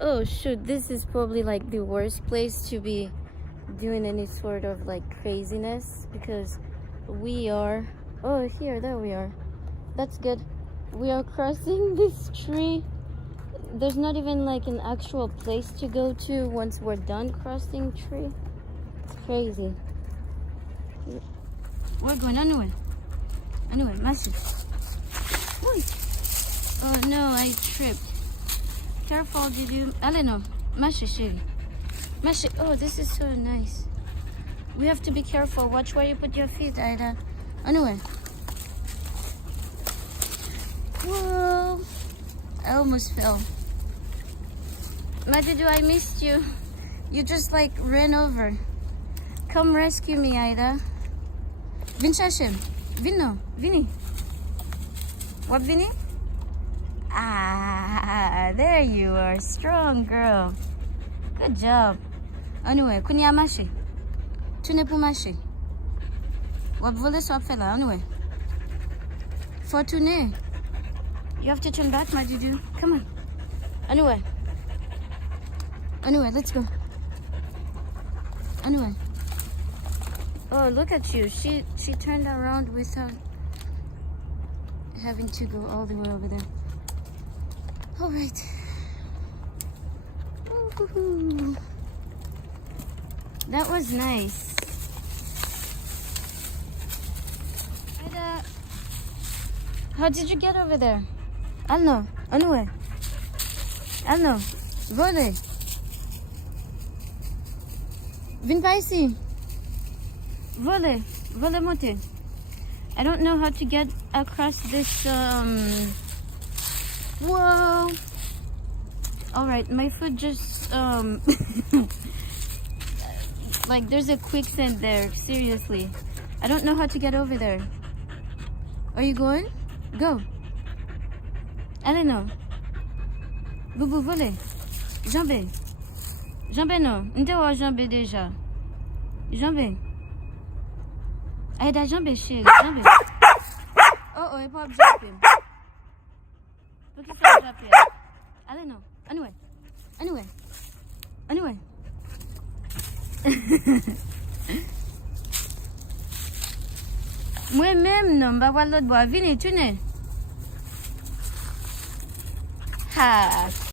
Oh shoot, this is probably like the worst place to be doing any sort of like craziness, because we are, oh here, there we are. That's good. We are crossing this tree. There's not even like an actual place to go to once we're done crossing tree. It's crazy. We're going anyway. Anyway, Massy. Oh no, I tripped. Careful, did you? Aleno, Mashi, Shiri. Mashi, oh, this is so nice. We have to be careful. Watch where you put your feet, Ida. Anyway. Whoa. I almost fell. Majidu, I missed you. You just like ran over. Come rescue me, Ida. Vinchashim. Vino. Vini. What, Vini? Ah, there you are. Strong girl. Good job. Anyway, kunya mashi. Tune pu mashi. Wap vole swap fela. Anyway. Fortune. You have to turn back, Majidu. Come on. Anyway. Anyway, let's go. Anyway. Oh, look at you. She turned around without having to go all the way over there. All right. Woo-hoo-hoo. That was nice. How did you get over there? Alno, anyway. Alno, vole. Vin pa ici. Vole, vole monte. I don't know how to get across this, whoa. All right, my foot just, like there's a quicksand there, seriously. I don't know how to get over there. Are you going? Go. Allez, non. Boubou, volez. Jambé. Jambé, non. N'tewa jambé déjà. Jambé. Aïda, jambé, chérie. Jambé. Oh, oh, il peut pas jumper. Look at that jump here. Allez, non. Anyway. Anyway. Anyway. Moi-même, non, bah voilà l'autre bois. Venez, tu n'es. Ha!